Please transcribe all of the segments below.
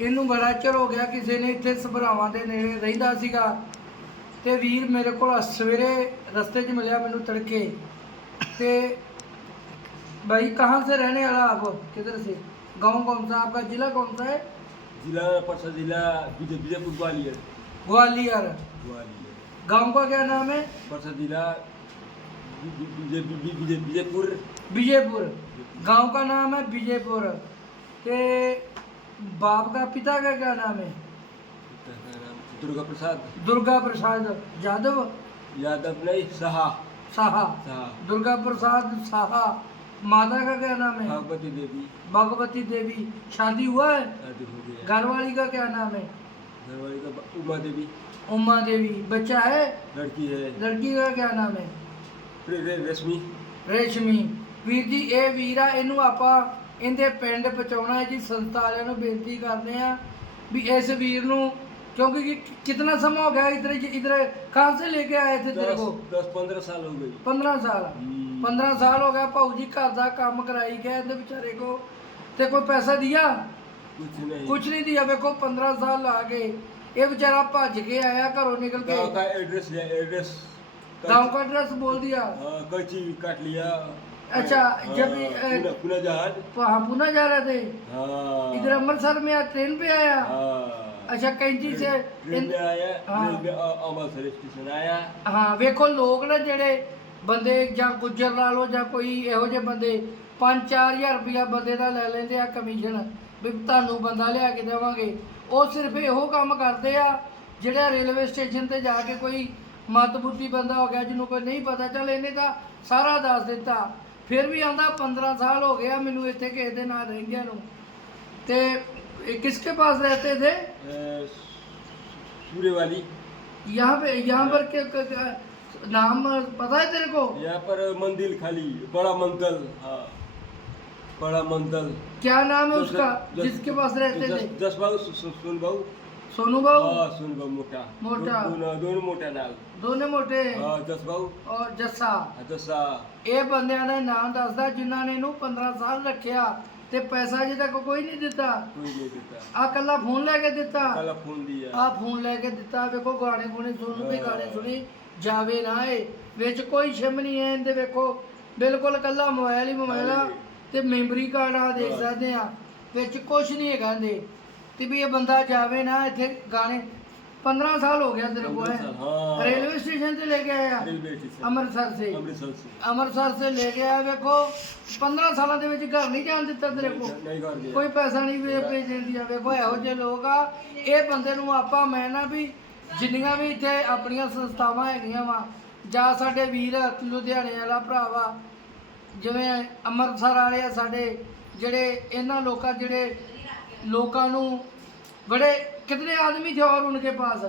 ਇਹਨੂੰ ਬੜਾ ਚਿਰ ਹੋ ਗਿਆ ਕਿਸੇ ਨੇ ਇੱਥੇ ਸਭਰਾਵਾਂ ਦੇ ਨੇੜੇ ਰਹਿੰਦਾ ਸੀਗਾ ਤੇ ਵੀਰ ਮੇਰੇ ਕੋਲ ਸਵੇਰੇ ਰਸਤੇ 'ਚ ਮਿਲਿਆ ਮੈਨੂੰ तड़के ਤੇ भाई कहाँ से रहने वाला आप किधर से गांव कौन सा आपका जिला कौन सा है जिला परसा जिला विजय विजयपुर ग्वालियर ग्वालियर ग्वालियर गांव का क्या नाम है परसा जिला वि- वि- विजय वि- विजय विजयपुर विजयपुर गांव का नाम है विजयपुर ते बाप का पिता का क्या नाम है दुर्गा प्रसाद दुर्गा प्रसाद यादव यादव नहीं सहा साहा सहा दुर्गा प्रसाद साहा माता का क्या नाम है भगवती देवी भगवती देवी शादी हुआ है शादी हो गया घरवाली का क्या नाम है घरवाली का ब- उमा देवी उमा देवी बच्चा है लड़की है लड़की का क्या नाम है रे- रे- रश्मि ਰੇਸ਼ਮੀ ਵੀਰ ਜੀ ਇਹ ਵੀਰ ਆ ਇਹਨੂੰ ਆਪਾਂ ਇਹਦੇ ਪਿੰਡ ਪਹੁੰਚਾਉਣਾ ਹੈ ਜੀ ਸੰਸਥਾ ਵਾਲਿਆਂ ਨੂੰ ਬੇਨਤੀ ਕਰਦੇ ਆ ਵੀ ਇਸ ਵੀਰ ਨੂੰ क्योंकि कि, कितना समय हो गया इधर इधर कहाँ से लेके आए थे तेरे दस को दस पंद्रह साल हो गई पंद्रह साल हम्म। पंद्रह साल हो गया भाऊ जी घर का काम कराई गया ਇਹਦੇ ਵਿਚਾਰੇ को ਤੇ ਕੋਈ ਪੈਸਾ ਦਿਆ कुछ नहीं ਕੁਝ ਨਹੀਂ ਦਿਆ ਵੇਖੋ 15 ਸਾਲ ਲਾ ਕੇ ਇਹ ਵਿਚਾਰਾ ਭੱਜ ਕੇ ਆਇਆ ਘਰੋਂ ਨਿਕਲ गाँव के का एड्रेस लिया एड्रेस गांव का एड्रेस बोल दिया हाँ, कैची काट लिया अच्छा, हाँ, जब ये, अ, पुनः पुनः जहाज वहाँ पुणे जा रहे थे हाँ इधर अमृतसर में या ट्रेन पे आया हाँ अच्छा कैंची से ट्रेन इन- में आया हाँ। ट्रेन में अ- अमृतसर स्टेशन आया ਹਾਂ ਵੇਖੋ ਲੋਕ ਨਾ ਜਿਹੜੇ ਬੰਦੇ ਜਾਂ ਗੁੱਜਰ ਲਾ ਲਓ ਜਾਂ ਕੋਈ ਇਹੋ ਜਿਹੇ ਬੰਦੇ 5-4000 ਰੁਪਇਆ ਬੰਦੇ ਦਾ ਲੈ ਲੈਂਦੇ ਆ ਕਮਿਸ਼ਨ ਵੀ ਤੁਹਾਨੂੰ ਬੰਦਾ ਲਿਆ ਕੇ ਦੇਵਾਂਗੇ ਉਹ ਸਿਰਫ ਇਹੋ ਕੰਮ ਕਰਦੇ ਆ ਜਿਹੜਾ ਰੇਲਵੇ ਸਟੇਸ਼ਨ ਤੇ ਜਾ ਕੇ ਕੋਈ ਮਤਬੁੱਧੀ ਬੰਦਾ ਹੋ ਗਿਆ ਜਿਹਨੂੰ ਕੋਈ ਨਹੀਂ ਪਤਾ ਚੱਲ ਇਹਨੇ ਤਾਂ ਸਾਰਾ ਦੱਸ ਦਿੱਤਾ ਫਿਰ ਵੀ ਆਂਦਾ 15 ਸਾਲ ਹੋ ਗਿਆ ਮੈਨੂੰ ਇੱਥੇ ਕਿਸੇ ਦੇ ਨਾਲ ਰਹਿੰਦਿਆਂ ਨੂੰ ਤੇ ਇਹ ਕਿਸਕੇ ਪਾਸ ਰਹਤੇ थे अ, सूर्य वाली यहाँ पे यहाँ पर क्या क्या- क्या- नाम पता है तेरे को यहाँ पर मंदिर खाली बड़ा मंदल हाँ बड़ा मंदल क्या नाम है दस- उसका दस- जिसके पास रहते दस थे दस भाऊ सु- सु- सुन भाऊ सोनू बाबू हाँ सुन भाऊ मोटा मोटा। दोनों दोनों मोटा नाल ਦੋਨੇ ਮੋਟੇ हाँ दस भाऊ ਔਰ ਜੱਸਾ हाँ, दसा ਇਹ ਬੰਦਿਆਂ ਦਾ ਨਾਮ ਦੱਸਦਾ ਜਿਨ੍ਹਾਂ ਨੇ ਇਹਨੂੰ 15 ਸਾਲ ਰੱਖਿਆ ਤੇ ਪੈਸਾ ਅਜੇ ਤੱਕ ਕੋਈ ਨਹੀਂ ਦਿੱਤਾ कोई नहीं देता ਆ ਕੱਲਾ ਫੋਨ ਲੈ ਕੇ ਦਿੱਤਾ काला फोन दिया ਆ ਫੋਨ ਲੈ ਕੇ ਦਿੱਤਾ ਵੇਖੋ ਗਾਣੇ ਗੁਣੇ ਸੁਣ ਵੀ ਗਾਣੇ ਸੁਣੀ ਜਾਵੇ ਨਾ ਏ ਵਿੱਚ ਕੋਈ ਸ਼ਿਮ ਨਹੀਂ ਹੈ ਇਹਦੇ ਵੇਖੋ ਬਿਲਕੁਲ ਕੱਲਾ ਮੋਬਾਈਲ ਹੀ ਮੋਬਾਈਲ ਆ ਤੇ ਮੈਮਰੀ ਕਾਰਡ ਆ ਦੇਖ ਬਸ। ਸਕਦੇ ਆ ਵਿੱਚ ਕੁਝ ਨਹੀਂ ਹੈਗਾ ਇਹਦੇ ਤੇ ਵੀ ਇਹ ਬੰਦਾ ਜਾਵੇ ਨਾ ਇੱਥੇ ਗਾਣੇ 15 ਸਾਲ ਹੋ ਗਿਆ ਤੇਰੇ ਕੋਲ 15 साल, हाँ। ਰੇਲਵੇ ਸਟੇਸ਼ਨ ਤੇ ਲੈ ਕੇ ਆਇਆ रेलवे स्टेशन ਅੰਮ੍ਰਿਤਸਰ ਸੇ अमृतसर से ਅੰਮ੍ਰਿਤਸਰ ਸੇ ਲੈ ਕੇ ਆਇਆ ਵੇਖੋ 15 ਸਾਲਾਂ ਦੇ ਵਿੱਚ ਘਰ ਨਹੀਂ ਜਾਣ ਦਿੱਤਾ ਤੇਰੇ ਕੋਲ नहीं कर दिया ਕੋਈ ਪੈਸਾ ਨਹੀਂ ਵੇ ਭੇਜਣ ਦੀ ਵੇਖੋ ਇਹੋ ਜਿਹੇ ਲੋਕ ਆ ਇਹ ਬੰਦੇ ਨੂੰ ਆਪਾਂ ਮੈਂ ਨਾ ਵੀ ਜਿੰਨੀਆਂ ਵੀ ਇੱਥੇ ਆਪਣੀਆਂ ਸੰਸਥਾਵਾਂ ਹੈਗੀਆਂ ਵਾ ਜਾਂ ਸਾਡੇ ਵੀਰ ਲੁਧਿਆਣੇ ਵਾਲਾ ਭਰਾ ਵਾ ਜਿਵੇਂ ਅੰਮ੍ਰਿਤਸਰ ਵਾਲੇ ਆ ਸਾਡੇ ਜਿਹੜੇ ਇਹਨਾਂ ਲੋਕਾਂ ਜਿਹੜੇ ਲੋਕਾਂ ਨੂੰ बड़े कितने आदमी थे और उनके पास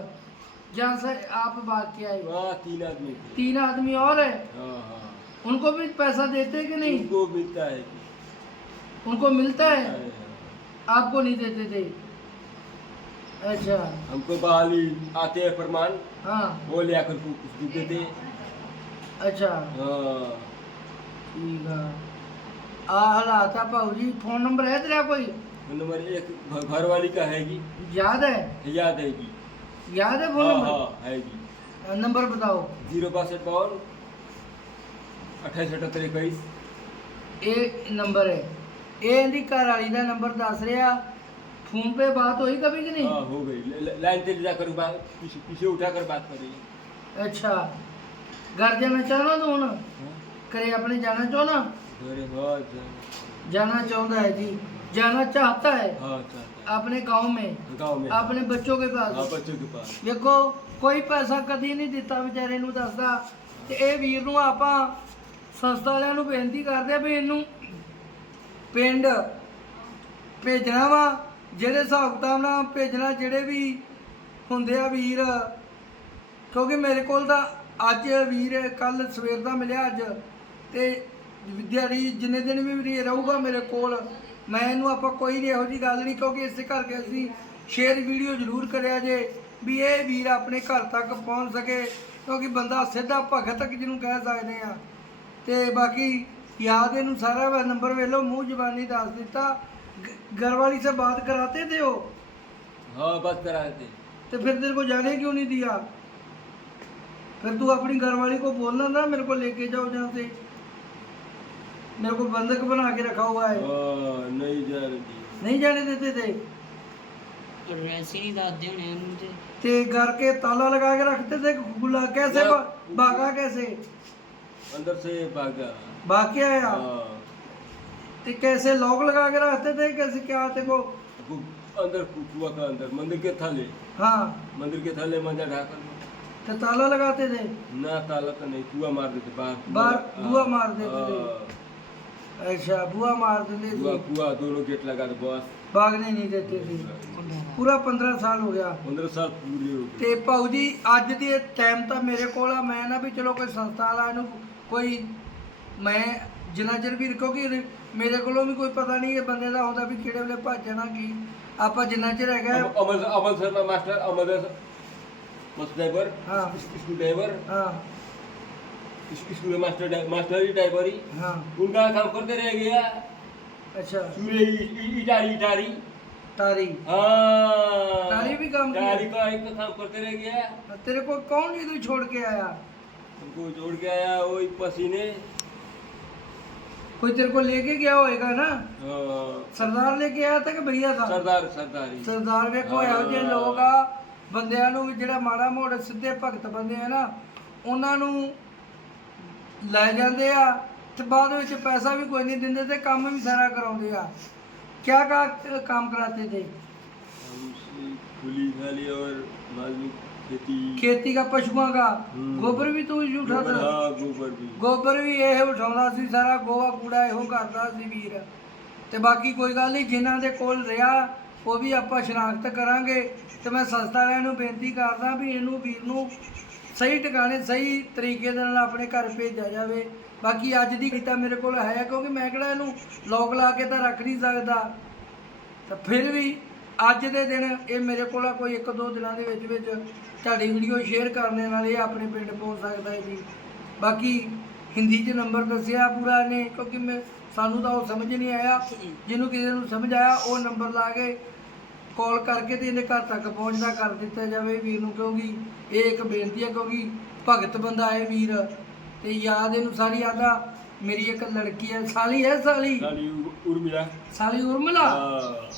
जहाँ से आप बात किया है हाँ तीन आदमी थे तीन आदमी और है हाँ हाँ उनको भी पैसा देते कि नहीं उनको मिलता है उनको मिलता है हाँ, आपको नहीं देते थे अच्छा हमको बहाली आते हैं प्रमाण हाँ वो ले आकर कुछ कुछ देते थे अच्छा हाँ ठीक है आ हालात आ भाऊ जी फोन नंबर है तेरा कोई नंबर एक घ- घरवाली का हैगी याद है याद हैगी याद है वो हाँ हाँ नंबर हैगी नंबर बताओ जीरो बासठ बावन अट्ठाईस अठहत्तर इक्कीस ਇਹ ਨੰਬਰ ਹੈ ਇਹ ਇਹਦੀ ਘਰ ਵਾਲੀ ਦਾ ਨੰਬਰ ਦੱਸ ਰਿਹਾ ਫੋਨ 'ਤੇ ਬਾਤ ਹੋਈ ਕभी ਕਿ हाँ ਨਹੀਂ हो गई ल- ल- लाइन से जाकर बात पीछे पीछे उठाकर बात करेगी ਅੱਛਾ ਘਰ ਜਾਣਾ ਚਾਹਣਾ ਤੂੰ ਹੁਣ हाँ? ਘਰੇ ਆਪਣੇ ਜਾਣਾ ਚਾਹਣਾ घरे हाँ, जाना। ਜਾਣਾ ਚਾਹੁੰਦਾ ਹੈ ਜੀ जाना चाहता है हाँ चाहता अपने गांव में है गाँव में अपने बच्चों के हाँ पास बच्चों के पास ਵੇਖੋ ਕੋਈ ਪੈਸਾ ਕਦੀ ਨਹੀਂ ਦਿੱਤਾ ਵਿਚਾਰੇ ਨੂੰ ਦੱਸਦਾ ਤੇ ਇਹ ਵੀਰ ਨੂੰ ਆਪਾਂ ਸੰਸਥਾ ਵਾਲਿਆਂ ਨੂੰ ਬੇਨਤੀ ਕਰਦੇ ਆ ਵੀ ਇਹਨੂੰ ਪਿੰਡ ਭੇਜਣਾ ਵਾ ਜਿਹੜੇ ਹਿਸਾਬ ਕਿਤਾਬ ਨਾਲ ਭੇਜਣਾ ਜਿਹੜੇ ਵੀ ਹੁੰਦੇ ਆ ਵੀਰ ਕਿਉਂਕਿ ਮੇਰੇ ਕੋਲ ਤਾਂ ਅੱਜ ਵੀਰ ਕੱਲ ਸਵੇਰ ਦਾ ਮਿਲਿਆ ਅੱਜ ਤੇ ਵਿਦਿਆਰੀ ਜਿੰਨੇ ਦਿਨ ਵੀ ਵੀਰ ਰਹੂਗਾ ਮੇਰੇ ਕੋਲ ਮੈਂ ਇਹਨੂੰ ਆਪਾਂ ਕੋਈ ਨਹੀਂ ਇਹੋ ਜੀ ਗੱਲ ਨਹੀਂ ਕਿਉਂਕਿ ਇਸੇ ਕਰਕੇ ਅਸੀਂ ਸ਼ੇਅਰ ਵੀਡੀਓ ਜ਼ਰੂਰ ਕਰਿਆ ਜੇ ਵੀ ਇਹ ਵੀਰ ਆਪਣੇ ਘਰ ਤੱਕ ਪਹੁੰਚ ਸਕੇ ਕਿਉਂਕਿ ਬੰਦਾ ਸਿੱਧਾ ਭਗਤ ਜਿਹਨੂੰ ਕਹਿ ਸਕਦੇ ਆ ਤੇ ਬਾਕੀ ਯਾਦ ਇਹਨੂੰ ਸਾਰਾ ਨੰਬਰ ਵੇਖ ਲਓ ਮੂੰਹ ਜ਼ਬਾਨੀ ਦੱਸ ਦਿੱਤਾ ग- घर वाली से बात कराते थे हो हाँ बात कराए थे तो फिर तेरे को जाने क्यों नहीं दिया फिर तू अपनी घरवाली को बोलना था मेरे को लेके जाओ यहाँ से मेरे को बंधक बना के रखा हुआ है हाँ, नहीं जा रही नहीं जाने देते थे और वैसे ही दादे होने मुझे ते घर के ताला लगा के रखते थे खुला कैसे या- भा- भागा कैसे अंदर से भागा भाग के आया हाँ, ते कैसे लॉक लगा के रखते थे कैसे क्या थे वो कु- अंदर कु- कुआ का अंदर मंदिर के थाले हाँ मंदिर के थाले मंजा ढाकर ते ताला लगाते थे ना ताला का नहीं कुआ मार देते बाहर बाहर कुआ मार देते थे। हाँ, अच्छा बुआ मार देते कुआ थे कुआ दोनों गेट लगा दे बस भागने नहीं देते थे ਕੁੰਡਾ ਪੂਰਾ 15 ਸਾਲ ਹੋ ਗਿਆ पंद्रह साल पूरे हो गए ਤੇ ਭਾਊ ਜੀ ਅੱਜ ਦੇ ਟਾਈਮ ਤਾਂ ਮੇਰੇ ਕੋਲ ਆ ਮੈਂ ਨਾ ਵੀ ਚਲੋ ਕੋਈ ਸੰਸਥਾ ਵਾਲਾ ਨੂੰ ਕੋਈ ਮੈਂ ਜਿੰਨਾ ਚਿਰ ਵੀ ਕਿਉਂਕਿ ਮੇਰੇ ਕੋਲੋਂ ਵੀ ਕੋਈ ਪਤਾ ਨਹੀਂ ਇਹ ਬੰਦੇ ਦਾ ਹੁੰਦਾ ਵੀ ਕਿਹੜੇ ਵੇਲੇ ਭੱਜਣਾ ਕੀ ਆਪਾਂ ਜਿੰਨਾ ਚਿਰ ਹੈਗਾ अम- अमल अमल शर्मा मास्टर अमल बस ड्राइवर हाँ स्कूल ड्राइवर ਹਾਂ स्कूल में मास्टर ड्राइ- मास्टर ही ड्राइवर ही ਹਾਂ उनका काम करते रह गया ਅੱਛਾ सूर्य इ- इ- इटारी इटारी ਤਾਰੀ हाँ टारी भी काम किया? टारी का एक काम करते रह गया ਤੇਰੇ ਕੋਲ ਕੌਣ ਇਹਨੂੰ ਛੋੜ ਕੇ ਆਇਆ उनको जोड़ के आया वही पसीने ਕੋਈ ਤੇਰੇ ਕੋਲ ਲੈ ਕੇ ਗਿਆ ਹੋਏਗਾ ਨਾ हाँ, ਸਰਦਾਰ ਲੈ ਕੇ ਆਇਆ ਤਾਂ ਕਿ ਭਈਆ था सरदार सरदार ही ਸਰਦਾਰ ਵੇਖੋ ਇਹੋ ਜਿਹੇ ਲੋਕ ਆ ਬੰਦਿਆਂ ਨੂੰ ਵੀ ਜਿਹੜਾ ਮਾੜਾ ਮੋੜ ਸਿੱਧੇ ਭਗਤ ਬੰਦੇ ਆ ਨਾ ਉਹਨਾਂ ਨੂੰ ਲੈ ਜਾਂਦੇ ਆ ਤੇ ਬਾਅਦ ਵਿੱਚ ਪੈਸਾ ਵੀ ਕੋਈ ਨਹੀਂ ਦਿੰਦੇ ਤੇ ਕੰਮ ਵੀ ਸਾਰਾ ਕਰਾਉਂਦੇ ਆ ਕਿਆ ਕਾ ਕੰਮ ਕਰਾਤੇ थे हम से खुली खाली और मालूम खेती खेती का पशुओं का हम्म। गोबर भी तू ही गोबर उठाता हाँ गोबर भी ਗੋਬਰ ਵੀ ਇਹ ਉਠਾਉਂਦਾ ਸੀ ਸਾਰਾ ਗੋਆ ਕੂੜਾ ਇਹੋ ਕਰਦਾ ਸੀ ਵੀਰ ਤੇ ਬਾਕੀ ਕੋਈ ਗੱਲ ਨਹੀਂ ਜਿਨ੍ਹਾਂ ਦੇ ਕੋਲ ਰਿਹਾ ਉਹ ਵੀ ਆਪਾਂ ਸ਼ਨਾਖਤ ਕਰਾਂਗੇ ਤੇ ਮੈਂ ਸੰਸਥਾ ਵਾਲਿਆਂ ਨੂੰ ਬੇਨਤੀ ਕਰਦਾ ਵੀ ਇਹਨੂੰ ਵੀਰ ਨੂੰ ਸਹੀ ਟਿਕਾਣੇ ਸਹੀ ਤਰੀਕੇ ਦੇ ਨਾਲ ਆਪਣੇ ਘਰ ਭੇਜਿਆ ਜਾਵੇ। ਬਾਕੀ ਅੱਜ ਦੀ ਕੀਤਾ ਮੇਰੇ ਕੋਲ ਹੈ ਕਿਉਂਕਿ ਮੈਂ ਕਿਹੜਾ ਇਹਨੂੰ ਲੋਕ ਲਾ ਕੇ ਤਾਂ ਰੱਖ ਨਹੀਂ ਸਕਦਾ। ਤਾਂ ਫਿਰ ਵੀ ਅੱਜ ਦੇ ਦਿਨ ਇਹ ਮੇਰੇ ਕੋਲ ਕੋਈ ਇੱਕ ਦੋ ਦਿਨਾਂ ਦੇ ਵਿੱਚ ਵਿੱਚ ਤੁਹਾਡੀ ਵੀਡੀਓ ਸ਼ੇਅਰ ਕਰਨੇ ਨਾਲ ਇਹ ਆਪਣੇ ਪਿੰਡ ਪਹੁੰਚ ਸਕਦਾ ਹੈ ਜੀ। ਬਾਕੀ ਹਿੰਦੀ 'ਚ ਨੰਬਰ ਦੱਸਿਆ ਪੂਰਾ ਨੇ ਕਿਉਂਕਿ ਮੈਂ ਸਾਨੂੰ ਤਾਂ ਉਹ ਸਮਝ ਨਹੀਂ ਆਇਆ। ਜਿਹਨੂੰ ਕਿਸੇ ਨੂੰ ਸਮਝ ਆਇਆ ਉਹ ਨੰਬਰ ਲਾ ਕੇ ਕਾਲ ਕਰਕੇ ਤੇ ਇਹਦੇ ਘਰ ਤੱਕ ਪਹੁੰਚਦਾ ਕਰ ਦਿੱਤਾ ਜਾਵੇ ਵੀਰ ਨੂੰ ਕਿਉਂਕਿ ਇਹ ਇੱਕ ਬੇਨਤੀ ਹੈ ਕਿਉਂਕਿ ਭਗਤ ਬੰਦਾ ਹੈ ਵੀਰ ਤੇ ਯਾਦ ਇਹਨੂੰ ਸਾਰੀ ਆਦਾ ਮੇਰੀ ਇੱਕ ਲੜਕੀ ਹੈ ਸਾਲੀ ਹੈ ਸਾਲੀ? ਸਾਲੀ ਉਰਮਿਲਾ।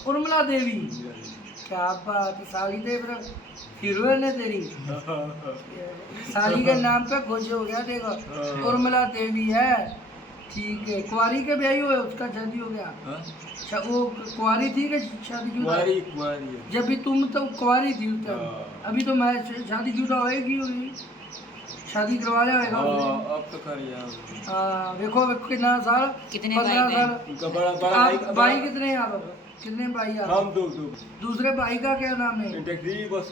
ਉਰਮਿਲਾ? ਦੇਵੀ? ਕੀ ਬਾਤ ਸਾਲੀ ਦੇ ਫਿਰ ਹੀਰੋਇਨ ਹੈ ਤੇਰੀ? ਸਾਲੀ ਦਾ ਨਾਮ ਤੇ ਖੁਸ਼ ਹੋ ਗਿਆ ਦੇਖੋ। ਉਰਮਿਲਾ ਦੇਵੀ ਹੈ। ठीक है। कुंवारी के ब्याही हुए उसका शादी हो गया। हाँ? वो कुंवारी थी कि शादी कुंवारी कुंवारी जब भी तुम तो कुंवारी थी हाँ। अभी तो मैं शादी शुदा होएगी होगी शादी करवा लिया होएगा हाँ, अब तो कर हाँ देखो देखो कितना साल कितने पंद्रह भाई साल। उनका बड़ा बड़ा भाई भाई कितने हैं आप कितने भाई आप? हम दो दो। दूसरे भाई का क्या नाम है? बस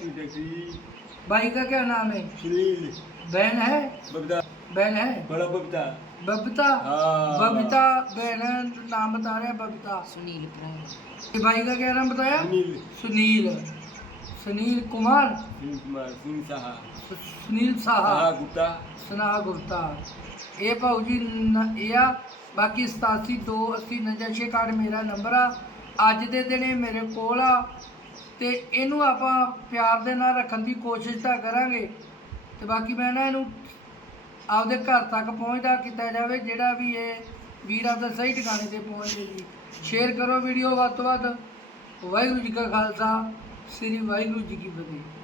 भाई का क्या नाम है? सुनील। बहन है? बबीता। बहन है? बड़ा बबीता। बबीता हाँ। बबीता बहन है नाम बता रहे हैं बबीता ਸੁਨੀਲ ਭਰਾ ये भाई का क्या नाम बताया सुनील सुनील सुनील कुमार सुनील कुमार सुनील साहा सुनील साहा साहा गुप्ता ਸਨਾਹ ਗੁਪਤਾ ਇਹ ਭਾਊ ਜੀ ਨ- ਇਹ ਆ ਬਾਕੀ 8728099661 ਮੇਰਾ ਨੰਬਰ ਆ ਅੱਜ ਦੇ ਦਿਨ ਇਹ ਮੇਰੇ ਕੋਲ ਆ ਤੇ ਇਹਨੂੰ ਆਪਾਂ ਪਿਆਰ ਦੇ ਨਾਲ ਰੱਖਣ ਦੀ ਕੋਸ਼ਿਸ਼ ਤਾਂ ਕਰਾਂਗੇ ਤੇ ਬਾਕੀ ਮੈਂ ਨਾ ਇਹਨੂੰ ਆਪਦੇ ਘਰ ਤੱਕ ਪਹੁੰਚਦਾ ਕੀਤਾ ਜਾਵੇ, ਜਿਹੜਾ ਵੀ ਇਹ ਵੀਰ ਆਪਦਾ ਸਹੀ ਟਿਕਾਣੇ ਤੇ ਪਹੁੰਚ ਜੇ ਜੀ। ਸ਼ੇਅਰ ਕਰੋ ਵੀਡੀਓ ਵੱਧ ਤੋਂ ਵੱਧ। ਵਾਹਿਗੁਰੂ ਜੀ ਕਾ ਖਾਲਸਾ, ਸ੍ਰੀ ਵਾਹਿਗੁਰੂ ਜੀ ਕੀ ਫਤਿਹ।